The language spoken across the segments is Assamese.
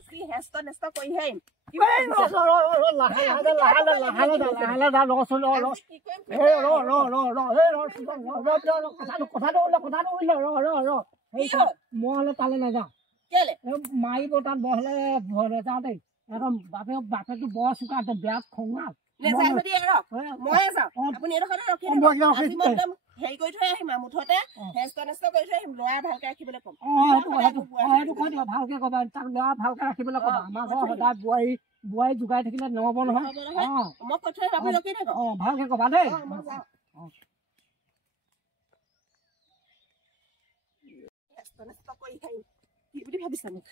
আজি হেষ্ট নেষ্ট কৰি হেম মই তালে নাযাওঁ কেলে মাৰিব তাত বহলে যাওঁ দেই একদম বাপেটো বৰ চোকা একদম বেয়া খঙা নেযায় যদি মই যাওঁ আপুনি এইডোখৰতে ৰখি একদম হেৰি কৰি থৈ আহিম মুঠতে হেষ্ট নেষ্ট কৰি থৈ আহিম ল'ৰা ভালকে ৰাখিবলৈ ক'ম সেইটো কৈ দিয়ক ভালকে ক'বা তাক ল'ৰা ভালকে ৰাখিবলৈ ক'বা আমাৰ ঘৰ সদায় বোৱাৰী যোগাই থাকিলে নহ'ব নহয় মই কৈ থৈ আপুনি ৰখি থাকক ভালকে ক'বা দেই কি বুলি ভাবিছে মোক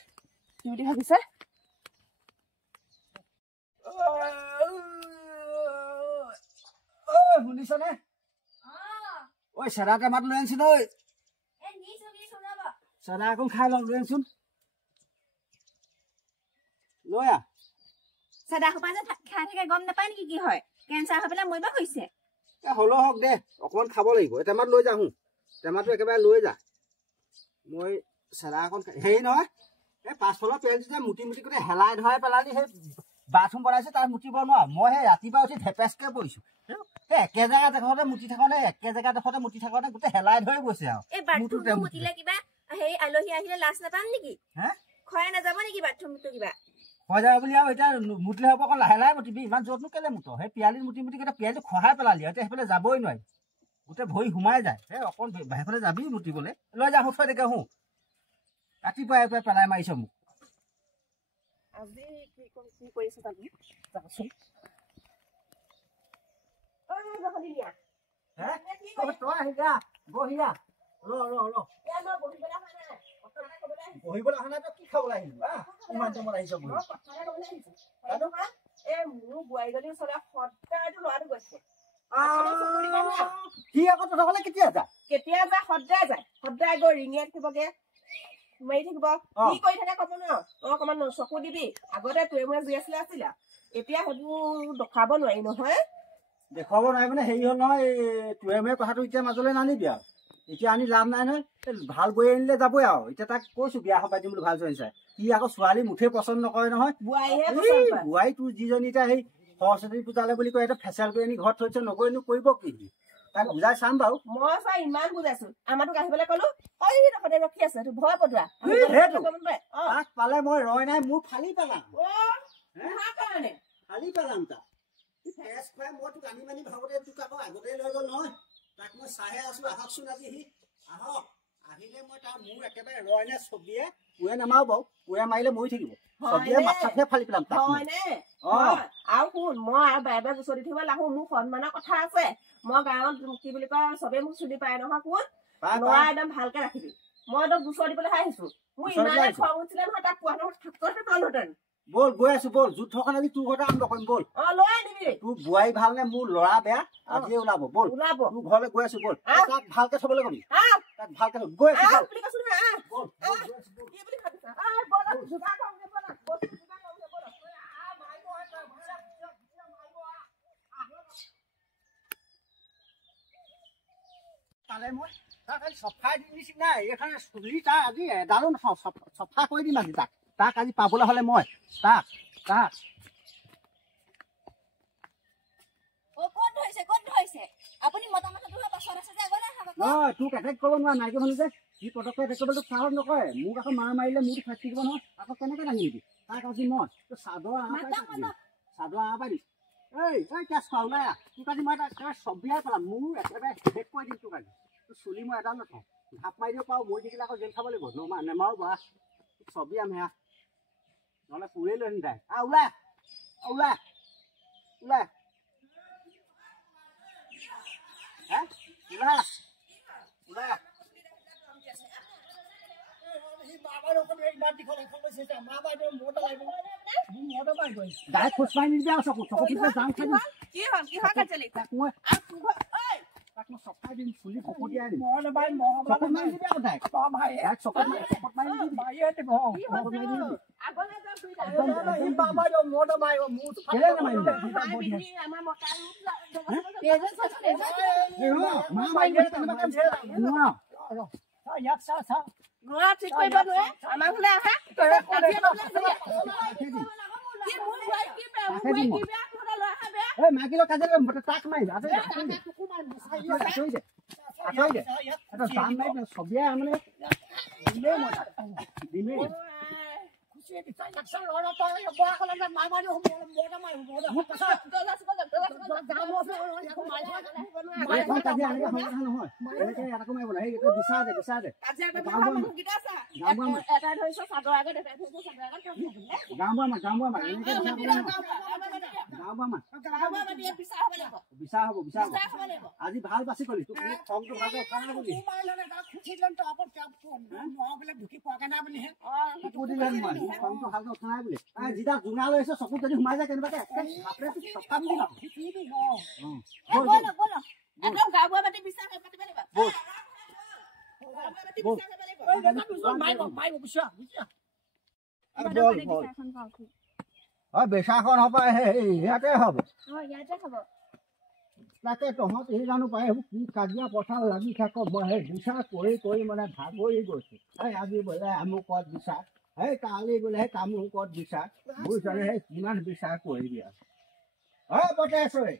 কি বুলি ভাবিছে শুনিছনে ঐ চেৰাকে মাত লৈ আনিছিল ঐ চেৰা অকণ খাই লওঁ লৈ আনচোন লৈ আহ চাদা সোপা যে খাই থাকে গম নাপায় নেকি কি হয় কেঞ্চাৰ হৈ পেলাই মৰিব হৈছে হ'লেও হওক দে অকণমান খাব লাগিব টেমাত লৈ যাওঁ টেমাটো একেবাৰে লৈ যা মই চেৰা অকণ হেৰি নহয় এই পাছফালৰ পেলটো যে মুটি গোটেই হেলাই ধৰাই পেলালি সেই বাথৰুম বনাইছে তাৰ মুটিব নোৱাৰো মই সেই ৰাতিপুৱা উঠি ধেপেচকে পৰিছো সেই একে জেগা ডোখৰতে মুটি থাকোঁতে একে জেগা ডোখৰতে মুটি থাকোঁতে গোটেই হেলাই ধৰি গৈছে আৰু হেৰি আলহী আহিলে লাজ নাপাম নেকি খৰে নাযাব নেকি বাথৰুমটো কিবা হৈ যাব বুলি আৰু এতিয়া মুটিলে হ'ব অকণ লাহে লাহে মুটিবি ইমান জোৰতনো কেলে মুঠ সেই পিয়ালিত মুটি গোটেই পিয়ালিটো খহাই পেলালি এতিয়া সেইফালে যাবই নোৱাৰি গোটেই ভৰি সোমাই যায় সেই অকণ সেইফালে যাবি মুটিবলৈ লৈ যা থৈ দেখে ৰাতিপুৱাই পেলাই মাৰিছ মোক আজি কি কৰিছে তাত যাচোন বহিবলৈ অহা নাই কি খাবলৈ আহিলো ইমান টাইমত আহিছ মোৰ বোৱাৰীজনী ওচৰলে সদায়তো ল'ৰাটো গৈছে কি আকৌ তহঁতলে কেতিয়া যায় সদায় গৈ ৰিঙিয়াই থাকিবগে মাৰি থাকিব কি কৰি থাকে ক'ব ন অকমান চকু দিবি আগতে তোৱে মোৰে জুই আছিলে এতিয়া সেইবোৰ দেখুৱাব নোৱাৰি নহয় দেখুৱাব নোৱাৰি মানে হেৰি হ'ল নহয় তোৱে মোৰে কথাটো এতিয়া মাজলৈ নানিবি আৰু এতিয়া আনি লাভ নাই নহয় ভাল বৈ আনিলে যাবই আৰু এতিয়া তাক কৈছো বিয়া সপাই দিম বুলি ভাল চোৱাই চাই সি আকৌ ছোৱালী মুঠে পচন্দ নকৰে নহয় বোৱাৰী তোৰ যিজনী এতিয়া সেই সৰস্বতী পূজালে বুলি কয় এটা ফেচাল কৰি আনি ঘৰত থৈছে নগৈনো কৰিব কি তাক বুজাই চাম বাৰু মই চা ইমান বুজাইছো আমাৰটোক আহিবলৈ ক'লো ৰখি আছে ভয় পদোৱা তাক পালে মই ৰয় নাই মোৰ ফালি পেলাম তাক তেজ খুৱাই মই তোক আনি মানি ভাগতে তোক আকৌ আগতে লৈ গ'ল নহয় তাক মই চাহে আছো আহকচোন আজি সি আহক আহিলে মই তাৰ মোৰ একেবাৰে ৰয় নে ছবিয়ে পুৱে নামাৰো বাৰু পুৱে মাৰিলে মৰি থাকিব ছবিয়ে মাথাতহে ফালি পেলাম আৰু শুন মই আৰু বাৰে বাৰে গুচৰি থাকিব লাগো মোৰ সন্মানৰ কথা আছে মই গাঁৱত কি বুলি কয় চবে মোক চুলি পায় নহয় কোন ল'ৰা একদম ভালকে ৰাখিবি মই একদম গুচৰ দিবলৈহে আহিছো মোৰ ইমানে খং উঠিলে নহয় তাক পোৱাহেঁতেন বল গৈ আছো বল যুদ্ধখন আজি তোৰ ঘৰতে আৰম্ভ কৰিম বল লৈ আনিবি তোৰ বোৱাৰী ভাল নে মোৰ ল'ৰা বেয়া আজিয়ে ওলাব বল তোৰ ঘৰলৈ গৈ আছো বল তাক ভালকে থবলৈ কবি তাক ভালকে গৈ আছো তালে মই তাক চফাই দিম নিচিনা এইখন চুলি তাৰ আজি এডালো নাখাওঁ চফা কৰি দিম আজি তাক আজি পাবলৈ হ'লে মই তাক তোক এটেক কৰিব নোৱাৰা নাইকি মানুহ যে সি পটককৈ এটেক কৰিবলৈ সাহস নকৰে মোক আকৌ মাৰ মাৰিলে মোক ফাঁচি দিব নহয় আকৌ কেনেকৈ দাঙি দিবি তাক আজি মই চাদৰ আহ পাই দিম এই কেছ খোৱা ওলাই তোক আজি মই একেবাৰে চবিয়াই পেলাম মোৰ একেবাৰে শেষ কৰি দিম তোক আজি তোৰ চুলি মই এডাল নথওঁ ঢাপ মাৰি দিব পাৰোঁ মই থাকিলে আকৌ জেল খাব লাগিব নেমাৰো বা চবিয়াম সেয়া নহ'লে পুৰে লৈ আনি যায় ওলাই খোজ পাই নিদিবি আৰু চকু যাম তাক মই চফাই দিম চুলি ফকটিয়াই দিম চকুত মাৰি দিবি আৰু চকুত মাৰি ঠিক কৰিব নোৱাৰে আমাৰ ঘৰলৈ আহা দেখাই দিম মই এই মাইকিলৰ কাজিয়া তাক মাৰিবা আঁতৰি দে এটা জান নাই চবিয়াই মানে দিমেই মই দিমেই আজি ভাল বাছি গলি খংটো ভালকে উঠা নাই বুলি যেতিয়া জোঙা লৈ আছে চকুত যদি সোমাই যায় কেনেবাকে বেচাখন হব ইয়াতে হব তাকে তহঁত এই জানো পাই কি কাজিয়া পথাৰ লাগি থাক মই বিচাৰ কৰি কৰি মানে ভাগৰি গৈছো আজি বোলে আমুকত বিচাৰ সেই কালি বোলে সেই তামুকত বিচাৰ বুজিছনে সেই কিমান বিচাৰ কৰিবি আৰু পটেশ্বৰী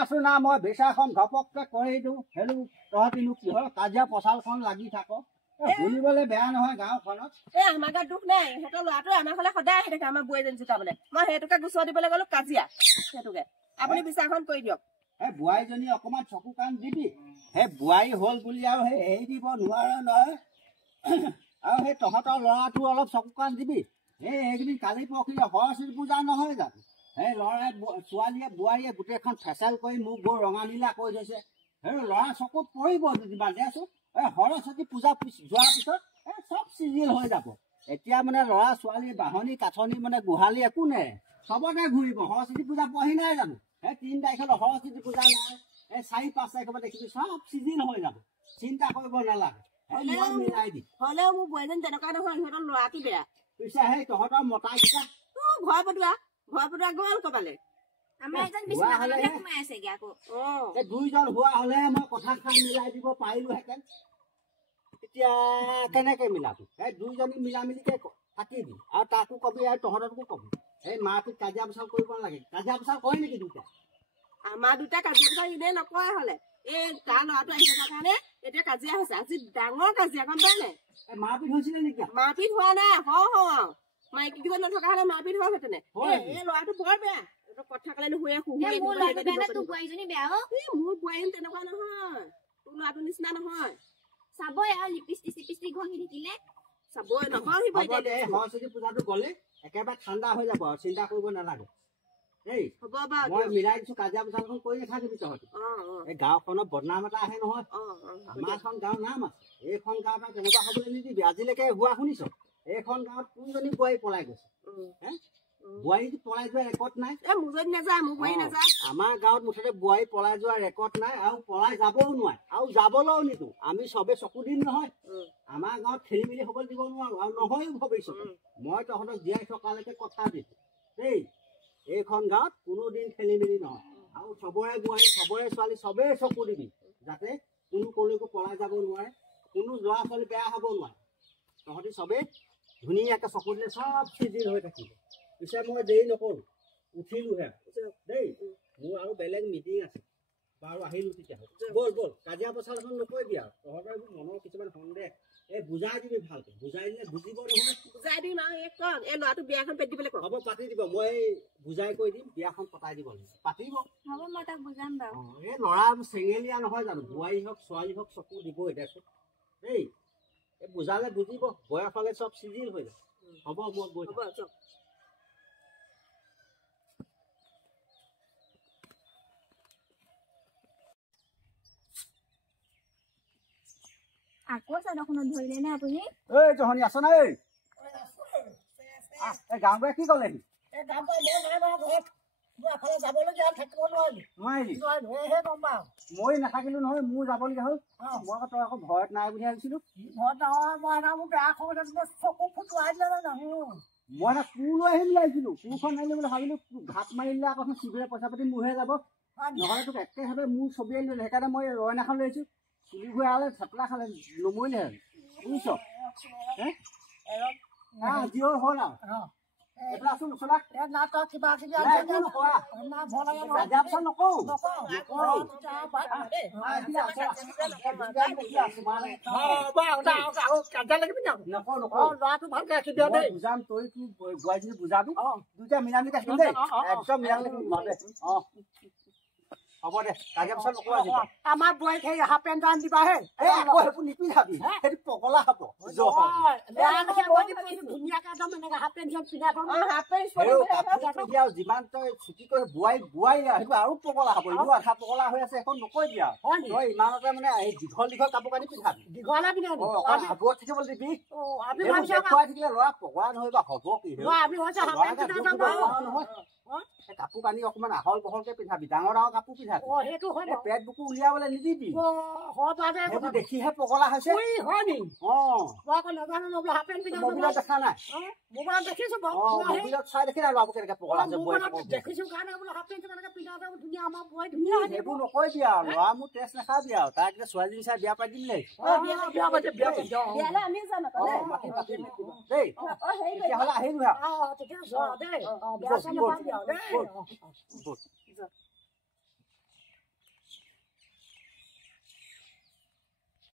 আছো না মই বিচাৰখন ঘপককে কৰি দিওঁ হেলো তহঁতিনো কি হয় কাজিয়া পথাৰখন লাগি থাক শুনিবলৈ বেয়া নহয় গাঁওখনত আমাৰ গাত দুখ নাই সিহঁতৰ ল'ৰাটোৱে আমাৰ ফালে সদায় আহি থাকে আমাৰ বোৱাৰীজনী জোকাবলৈ মই সেইটোকে গুচোৱা দিবলৈ গলো কাজিয়া সেইটোকে আপুনি বিচাৰখন কৰি দিয়ক সেই বোৱাৰীজনী অকণমান চকু কাণ দিবি সেই বোৱাৰী হ'ল বুলি আৰু সেই এৰি দিব নোৱাৰে নহয় আৰু সেই তহঁতৰ ল'ৰাটো অলপ চকু কাণ দিবি এইকেইদিন কালি পৰহিলে সৰস্বতী পূজা নহয় জানো সেই ল'ৰাই ছোৱালীয়ে বোৱাৰীয়ে গোটেইখন ফেচাল কৰি মোক বৰ ৰঙা নীলা কৰি থৈছে সেই ল'ৰা চকুত পৰিব যেনিবা দেচোন সৰস্বতী পূজা যোৱাৰ পিছত চব চিজিল হৈ যাব এতিয়া মানে ল'ৰা ছোৱালী বাহনী কাঠনি মানে গোহালি একো নাই চবতে ঘূৰিব সৰস্বতী পূজা পঢ়ি নাই জানো 3 তাৰিখলৈ সৰস্বতী পূজা নাই 4-5 তাৰিখৰ দেখিবি চব চিজিল হৈ যাব চিন্তা কৰিব নালাগে মিলাই দি হ'লেও মোৰ বোৱাৰীজনী তেনেকুৱা নহয় সিহঁতৰ ল'ৰাটো বেয়া পিছে সেই তহঁতৰ মতাকেইটা ভয় পদুৱা গ'ল কবালে দুইজন হোৱা হলে মই কথা খাই মিলাই দিব পাৰিলোহেঁতেন এতিয়া কেনেকে মিলাবি এই দুইজনী মিলা মিলিকে থাকিবি আৰু তাকো কবি আৰু তহঁতকো কবি এই মাৰপিট কাজিয়া পেচাল কৰিব নালাগে কাজিয়া পেচাল কৰে নেকি দুটা আমাৰ দুটা কাজিয়া পেচাল এনেই নকৰে হলে এই তাৰ ল'ৰাটো আহি থকাৰ কাৰণে এতিয়া কাজিয়া হৈছে আজি ডাঙৰ কাজিয়া গম পাই নাই মাৰপিট হৈছিলে নেকি মাৰপিট হোৱা নাই মাইকী কিজন নথকা হলে মাৰপিট হোৱা হেতেন এই ল'ৰাটো বৰ বেয়া কথা কলে নুশুৱে মোৰ বোৱাৰীজনী তেনেকুৱা নহয় তোৰ ল'ৰাটোৰ নিচিনা নহয় চাবই আৰু লিপিষ্টিক ঘঁহি থাকিলে চাবই নহয় সৰস্বতী পূজাটো গ'লে একেবাৰে ঠাণ্ডা হৈ যাব আৰু চিন্তা কৰিব নালাগে এই মই মিলাই দিছো কাজিয়া পেচালখন কৰি নাথাকিবি তহঁতি এই গাঁওখনত বদনাম এটা আহে নহয় আমাৰ এখন গাঁৱৰ নাম আছে এইখন গাঁৱত তেনেকুৱা হ'বলৈ নিদিবি আজিলৈকে হোৱা শুনিছ এইখন গাঁৱত কোনজনী বোৱাৰী পলাই গৈছে বোৱাৰী পলাই যোৱা ৰেকৰ্ড নাই আমাৰ গাঁৱত মুঠতে বোৱাৰী পলাই যোৱা ৰেকৰ্ড নাই আৰু পলাই যাবও নোৱাৰে আৰু যাবলৈও নিদিওঁ আমি চবে চকু দিম নহয় আমাৰ গাঁৱত খেলি মেলি হ'বলৈ দিব নোৱাৰো আৰু নহয়ও ভৱিষ্যতে মই তহঁতক জীয়াই থকালৈকে কথা দিছো দেই এইখন গাঁৱত কোনোদিন খেলি মেলি নহয় আৰু চবৰে বোৱাৰী চবৰে ছোৱালী চবেই চকু দিবি যাতে কোনো কলৈকো পলাই যাব নোৱাৰে কোনো ল'ৰা ছোৱালী বেয়া হ'ব নোৱাৰে তহঁতি চবেই ধুনীয়াকৈ চকু দিলে চব চিজিল হৈ থাকিব পিছে মই দেৰি নকৰোঁ উঠিলোহে দেই মোৰ আৰু বেলেগ মিটিং আছে বাৰু আহিলোঁ তেতিয়াহ'লে ব'ল কাজিয়া পেচালখন নকৰিবি আৰু তহঁতৰ এইবোৰ মনৰ কিছুমান সন্দেহ এই বুজাই দিবি ভালকৈ বুজাই দিলে বুজিব নহয় বুজাই দিম আৰু এই ল'ৰাটো বিয়াখন পাতি দিবলৈ হ'ব পাতি দিব মই বুজাই কৈ দিম বিয়াখন পতাই দিব লাগিব পাতিব হ'ব মই তাক বুজাম বাৰু এই ল'ৰা চেঙেলীয়া নহয় জানো বোৱাৰী হওক ছোৱালী হওক চকু দিবই দেচোন দেই এই বুজালে বুজিব বয়স হ'লে চব চিজিল হৈ যায় হ'ব মই গৈ আকৌ চাদৰখনত ধৰিলে নে আপুনি এই জহনী আছ নাই এই গাঁওবুঢ়াই কি ক'লেহি মই নাথাকিলো নহয় মোৰ যাবলগীয়া হ'ল মই তই আকৌ ঘৰত নাই বুলি ভাবিছিলো মই এটা কোৰ লৈ আহিম বুলি ভাবিছিলো কোৰখন আনিলে বুলি ভাবিলো ঘাট মাৰিলে আকৌ চিভিৰে পইচা পাতি মোৰহে যাব নহ'লে তোক একেভাৱে মোৰ ছবি আনিলো সেইকাৰণে মই ৰয়নাখন লৈ আহিছো চুলি ঘূৰাই হ'লে থেপলা খালে নমৰিলে বুজিছ জিঅ' হ'ল আৰু এইফালে আছো মছলা নাটক কিবা কিবি ল'ৰাটো ভালকে ৰাখি দিয়া দেই বুজাম তই তোৰ বোৱাৰীজনী বুজাবি দুইটা মিলামি ৰাখিম দেই একদম মিলামি হ'ব দে কাজিয়া পচাৰ নকৰা আমাৰ বোৱাৰীক সেই হাফ পেণ্ট এটা দিবাহে আকৌ সেইবোৰ নিপিন্ধাবি সেইটো পগলা হ'ব ধুনীয়াকে একদম এনেকে হাফ পেণ্ট পিন্ধাই যিমান তই ছুটি কৰি বোৱাই সেইটো আৰু পগলা হ'ব এইবোৰ আধা পগলা হৈ আছে এখন নকৰিবি আৰু তই ইমানতে মানে এই দীঘল দীঘল কাপোৰ কানি পিন্ধাবি দীঘলে পিন্ধাবি অকণ আগুৱাই থাকিবলৈ দিবি দেখুৱাই থাকিলে ল'ৰা পগলা নহয় বা হ'ব কি নহয় কাপোৰ কানি অকমান আহল বহলকে পিন্ধাবি ডাঙৰ ডাঙৰ কাপোৰ পিন্ধাবি পেট বুকু উলিয়াবলৈ নিদিবি সেইবোৰ দেখিহে পগলা হৈছে মোবাইলত দেখা নাই দেখিছো মোবাইলত চাই দেখি নাই ল'ৰাবোৰ কেনেকে পগলা দেখিছো কাৰণে ধুনীয়া আমাৰ বোৱাৰী সেইবোৰ নকৰিবি আৰু ল'ৰা মোৰ তেজ নাখাবি আৰু তাক এতিয়া ছোৱালীজনী চাই বিয়া পাই দিম দেই দেই তেতিয়াহ'লে আহিবি আৰু